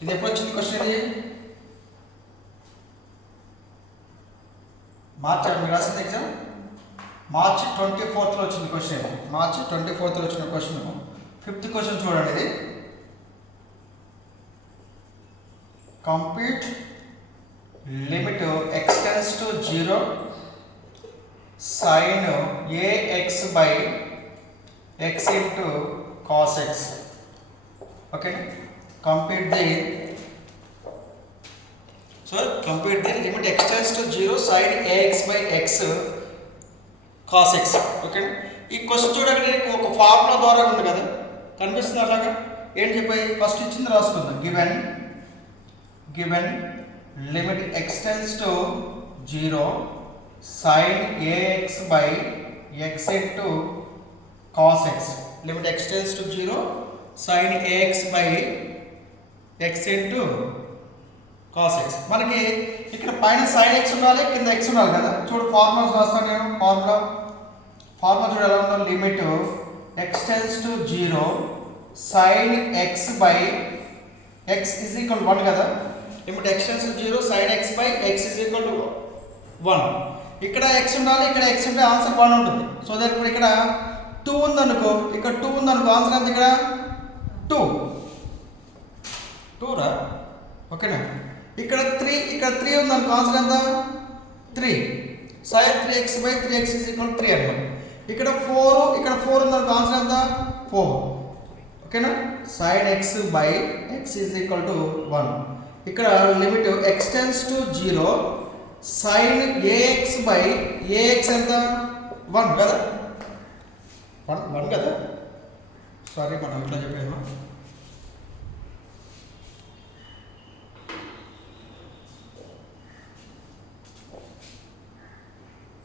ఇది ఎప్పుడు వచ్చింది క్వశ్చన్? ఇది మార్చ్ మీరు రాసింది ఎగ్జామ్ మార్చ్ 24th వచ్చింది క్వశ్చన్. మార్చ్ 24th వచ్చిన క్వశ్చన్. 5th క్వశ్చన్ చూడండి. ఇది compute limit x tends to 0 sin ax by x into cos x. Okay, compute the limit x tends to 0 sin ax by x cos x. Okay, ఈ question చూడండి ఒక formula ద్వారా ఉంది కదా, కనిపిస్తుంది అలాగా. ఏం చెప్పాయి? ఫస్ట్ ఇచ్చింది రాసుకుందాం. Given limit x tends to 0 sin ax by x into cos x. limit x tends to 0 sin ax by x into cos x. మనకి ఇక్కడ పైన sin x ఉండాలి, కింద x ఉండాలి కదా. చూడు ఫార్ములాస్ రాస్తాను నేను. ఫార్ములా చూడు ఎలా ఉందో. Limit x tends to 0 sin x by x is equal 1 కదా. Limit x tends to 0 sin x by x is equal to 1. ఇక్కడ x ఉండాలి, ఇక్కడ x ఉంటే ఆన్సర్ 1 ఉంటుంది. సో దట్ ఇప్పుడు ఇక్కడ 2 ఉందనుకో, ఇక్కడ 2 ఉందనుకో, ఆన్సర్ ఎంత? ఇక్కడ 2 రా. ఓకేనా? ఇక్కడ 3 ఉందనుకో, ఆన్సర్ ఎంత? 3. sin 3x by 3x is equal to 3 అన్నమాట. ఇక్కడ 4 ఉందనుకో, ఆన్సర్ ఎంత? 4. ఓకేనా? sin x by x is equal to 1. ఇక్కడ limit x tends to 0 sin ax by ax ఎంత? 1 కదా. 1 కదా. సారీ మనం ఇట్లా చెప్పాను.